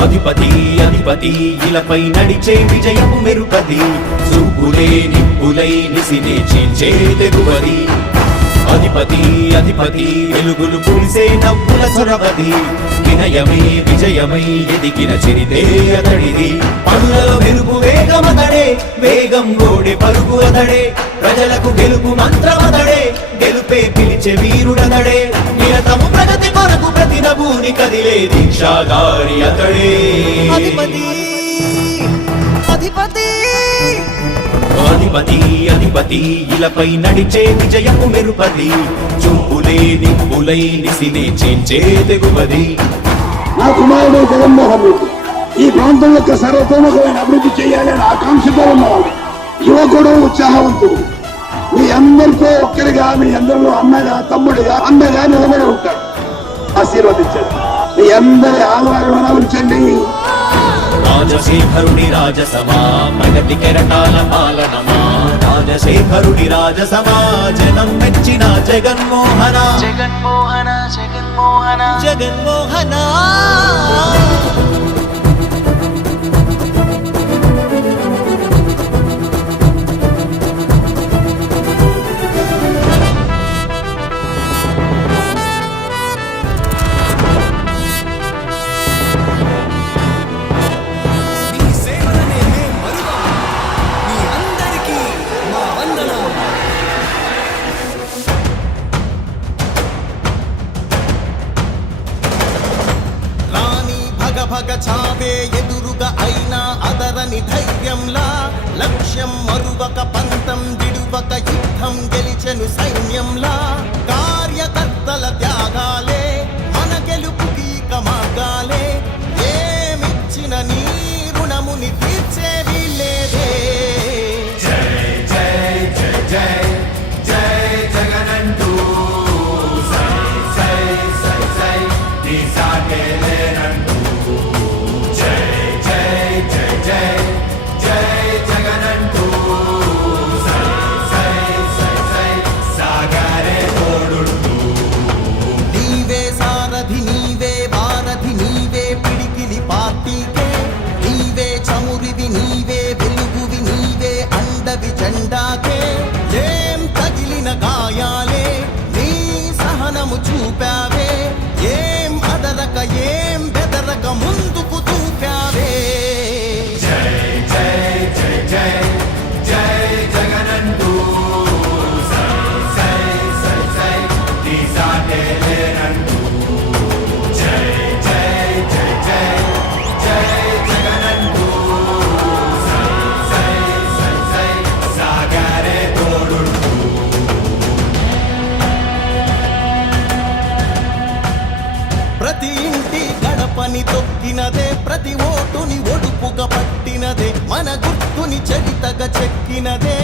అధిపతి అధిపతి ఇలపై నడిచే విజయము మెరుపది చూపులే నిప్పులై నిసినే చీల్చే తెగువది అధిపతి అధిపతి వెలుగులు పులిసే నవ్వుల చొరవది వినయమే విజయమై ఎదిగిన చరితే అతడిది పనులలో మెరుపు వేగమతడే వేగం గోడే పరుగు అతడే ప్రజలకు గెలుపు మంత్రమతడే గెలుపే పిలిచే వీరుడతడే నిరతము ప్రగతి కొరకు ప్రతి నభూని కదిలే దీక్షాగారి అతడే అధిపతి అధిపతి అధిపతి అధిపతి ఇలపై నడిచే విజయము మెరుపది చూపులే నిప్పులై నిసినే చీల్చే తెగువది. నా కుమారుడు జగన్మోహన్ రెడ్డి ఈ ప్రాంతం యొక్క సర్వతోముఖమైన అభివృద్ధి చేయాలని ఆకాంక్షతో ఉన్నవాడు, యువకుడు, ఉత్సాహవంతుడు. మీ అందరితో ఒక్కరిగా, మీ అందరిలో అన్నగా, తమ్ముడిగా, అండగా నిలబడి ఉంటాడు. ఆశీర్వదించండి. మీ అందరి ఆదరణ ఉంచండి. రాజశేఖరుడి రాజసమా ప్రగతి కెరటాల పాలనమా రాజశేఖరుడి రాజసమా జనం మెచ్చిన జగన్మోహన జగన్మోహన జగన్మోహన జగన్మోహన భగ చావే ఎదురుగా అయినా అదరని ధైర్యంలా లక్ష్యం మరువక పంతం విడువక యుద్ధం గెలిచెను సైన్యంలా కార్యకర్తల త్యాగాలే మన గెలుపుకి మార్గాలే ఏమిచ్చిన నీ రుణముని తీర్చే వీలేదే. జై జై జై జై జై జగనంటూ సై సై సై సై నీ సాగే లేనంటూ జెండాకే ఏం తగిలిన గాయాలే నీ సహనము చూపావే ఏం అదరక ఏం బెదరక ముందుకు చూపావే. జై జై జై జై జై జగనంటూ సై సై సై సై నీ సాటే లేనంటూ జై జై జై జై జై జగనంటూ సై సై సై సై సాగరే తోడుంటూ. ప్రతి ఇంటి గడపని తొక్కినదే, ప్రతి ఓటుని ఒడుపుగా పట్టినదే, మన గుర్తుని చరితగా చెక్కినదే.